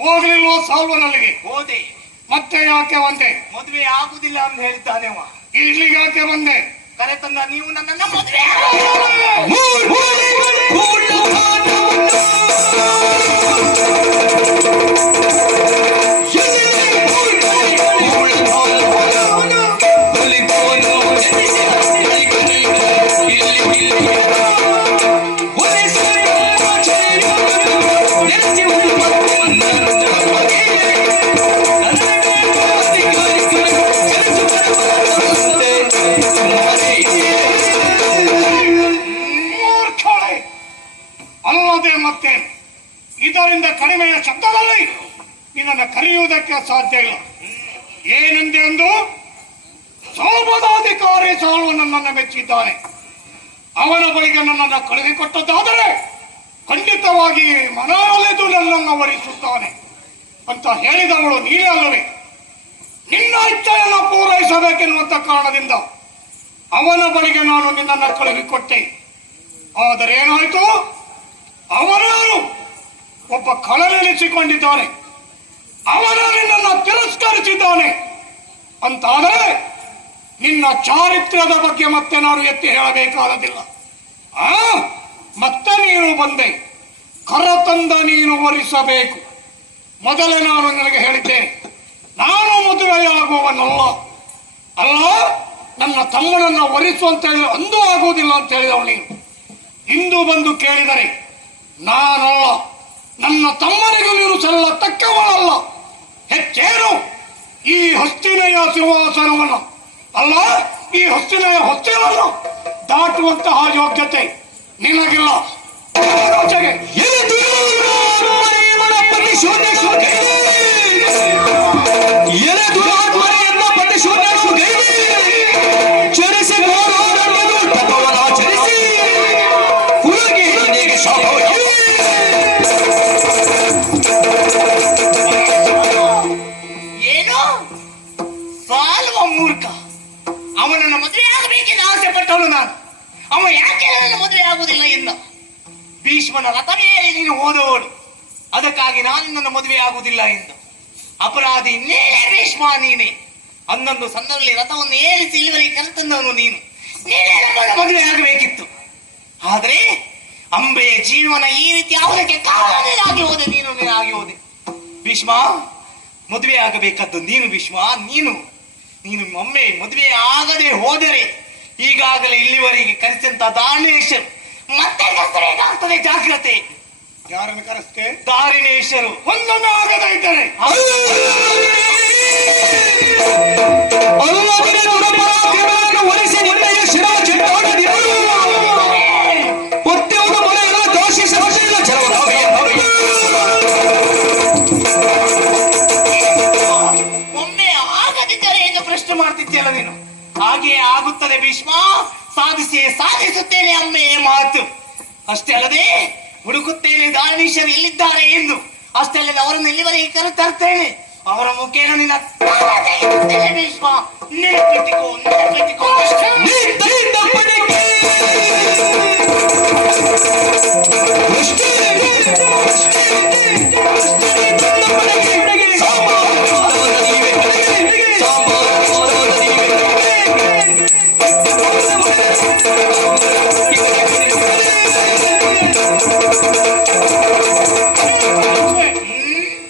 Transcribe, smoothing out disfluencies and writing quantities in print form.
ಹೋಗ್ಲಿಲ್ವೋ ಸಾಲ್ವನಲ್ಲಿಗೆ? ಹೋದೆ. ಮತ್ತೆ ಯಾಕೆ ಬಂದೆ? ಮದುವೆ ಆಗುದಿಲ್ಲ ಅಂತ ಹೇಳಿದ್ದಾನೆ. ಇಲ್ಲಿಗೆ ಯಾಕೆ ಬಂದೆ? ಕರೆ ತಂದ ನೀವು ನನ್ನನ್ನ ಮದುವೆ ಅಲ್ಲದೆ ಮತ್ತೆ ಇದರಿಂದ ಕಡಿಮೆಯ ಶಬ್ದದಲ್ಲಿ ನಿನ್ನನ್ನು ಕರೆಯುವುದಕ್ಕೆ ಸಾಧ್ಯ ಇಲ್ಲ. ಏನೆಂದೆ ಅಂದು ಸೌಭದಾಧಿಕಾರಿ ಸಾಲು ನನ್ನನ್ನು ಮೆಚ್ಚಿದ್ದಾನೆ. ಅವನ ಬಳಿಗೆ ನನ್ನನ್ನು ಕಳುಹಿಕೊಟ್ಟದ್ದಾದರೆ ಖಂಡಿತವಾಗಿ ಮನವೊಲಿದು ನನ್ನನ್ನು ವರಿಸುತ್ತಾನೆ ಅಂತ ಹೇಳಿದವಳು ನೀನೇ ಅಲ್ಲವೇ? ನಿನ್ನ ಇಚ್ಛೆಯನ್ನು ಪೂರೈಸಬೇಕೆನ್ನುವಂತ ಕಾರಣದಿಂದ ಅವನ ಬಳಿಗೆ ನಾನು ನಿನ್ನನ್ನು ಕಳುಹಿಕೊಟ್ಟೆ. ಆದರೆ ಏನಾಯ್ತು? ಅವನಾರು ಒಬ್ಬ ಕಳಲೆನಿಸಿಕೊಂಡಿದ್ದಾನೆ. ಅವನ ನಿನ್ನನ್ನು ತಿರಸ್ಕರಿಸಿದ್ದಾನೆ ಅಂತಾದರೆ ನಿನ್ನ ಚಾರಿತ್ರ್ಯದ ಬಗ್ಗೆ ಮತ್ತೆ ನಾನು ಎತ್ತಿ ಹೇಳಬೇಕಾದದಿಲ್ಲ. ಮತ್ತೆ ನೀನು ಬಂದೆ, ಕರತಂದ ನೀನು ವರಿಸಬೇಕು. ಮೊದಲೇ ನಾನು ನಿನಗೆ ಹೇಳಿದ್ದೇನೆ, ನಾನು ಮದುವೆಯಾಗುವವನಲ್ಲ. ಅಲ್ಲ, ನನ್ನ ತಮ್ಮನನ್ನ ವರಿಸುವಂತ ಹೇಳಿದ್ರೆ ಅಂದೂ ಆಗುವುದಿಲ್ಲ ಅಂತ ಹೇಳಿದವ ನೀನು. ಇಂದು ಬಂದು ಕೇಳಿದರೆ ನಾನಲ್ಲ, ನನ್ನ ತಮ್ಮನಿಗೂ ನೀನು ಸರಳ ತಕ್ಕವಳಲ್ಲ. ಹೆಚ್ಚೇನು ಈ ಹಸ್ತಿನೆಯ ಸಿಂಹಾಸನವನ್ನು ಅಲ್ಲ, ಈ ಹಸ್ತಿನೆಯ ಹೊಸ್ತಿನನ್ನು ದಾಟುವಂತಹ ಯೋಗ್ಯತೆ ನಿನಗಿಲ್ಲ. ಏನು ಸಾಲ್ವ ಮೂರ್ಖ? ಅವನನ್ನ ಮದುವೆ ಆಗಬೇಕೆಂದು ಆಸೆ ಪಟ್ಟವನು ನಾನು. ಅವ ಯಾಕೆ ನನ್ನ ಮದುವೆ ಆಗುವುದಿಲ್ಲ ಎಂದ? ಭೀಷ್ಮನ ರಥವೇರಿ ನೀನು ಹೋದವಳು, ಅದಕ್ಕಾಗಿ ನಾನು ನನ್ನ ಮದುವೆ ಆಗುವುದಿಲ್ಲ ಎಂದು. ಅಪರಾಧಿ ನೀನೇ ಭೀಷ್ಮ, ನೀನೇ. ಅಂದೊಂದು ಸಂದರ್ಭದಲ್ಲಿ ರಥವನ್ನು ಏರಿಸಿ ಇಲ್ಲಿವರೆಗೆ ಕರೆತಂದವನು ನೀನು. ನೀನೇ ನಮ್ಮನ್ನು ಮದುವೆ ಆಗಬೇಕಿತ್ತು. ಆದ್ರೆ ಅಂಬೆಯ ಜೀವನ ಈ ರೀತಿ ಯಾವುದಕ್ಕೆ ಕಾರಣವಾಗಿ ಹೋದೆ? ನೀನು ಆಗಿ ಹೋದೆ ಭೀಷ್ಮ. ಮದುವೆ ಆಗಬೇಕಾದ್ದು ನೀನು ಭೀಷ್ಮ, ನೀನು. ಒಮ್ಮೆ ಮದುವೆ ಆಗದೆ ಹೋದರೆ ಈಗಾಗಲೇ ಇಲ್ಲಿವರೆಗೆ ಕರೆಸಂತ ದಾರಿಣೇಶ್ವರು ಮತ್ತೆ ಕರೆಸಬೇಕಾಗ್ತದೆ. ಜಾಗ್ರತೆ. ಯಾರನ್ನು ಕರೆಸ್ತೆ? ದಾರಿಣೇಶ್ವರು. ಒಂದನ್ನು ಆಗದೇ ಇದ್ದಾರೆ ಒಮ್ಮೆ ಆಗದಿದ್ದರೆ ಎಂದು ಪ್ರಶ್ನೆ ಮಾಡ್ತಿದ್ದೀಯಲ್ಲ ನೀನು. ಹಾಗೆಯೇ ಆಗುತ್ತದೆ ಭೀಷ್ಮ. ಸಾಧಿಸುತ್ತೇನೆ ಅಮ್ಮೆಯ ಮಾತು. ಅಷ್ಟೇ ಅಲ್ಲದೆ ಹುಡುಕುತ್ತೇನೆ ದಾರಿಣೀಶ್ವರು ಎಲ್ಲಿದ್ದಾರೆ ಎಂದು. ಅಷ್ಟೇ ಅಲ್ಲದೆ ಅವರನ್ನು ಎಲ್ಲಿವರೆಗೆ ಕರೆತರ್ತೇನೆ. ಅವರ ಮುಖೇನ ನಿನ್ನ ಭೀಷ್ಮ. ನೆನಪಿಟ್ಟಿಕೋ.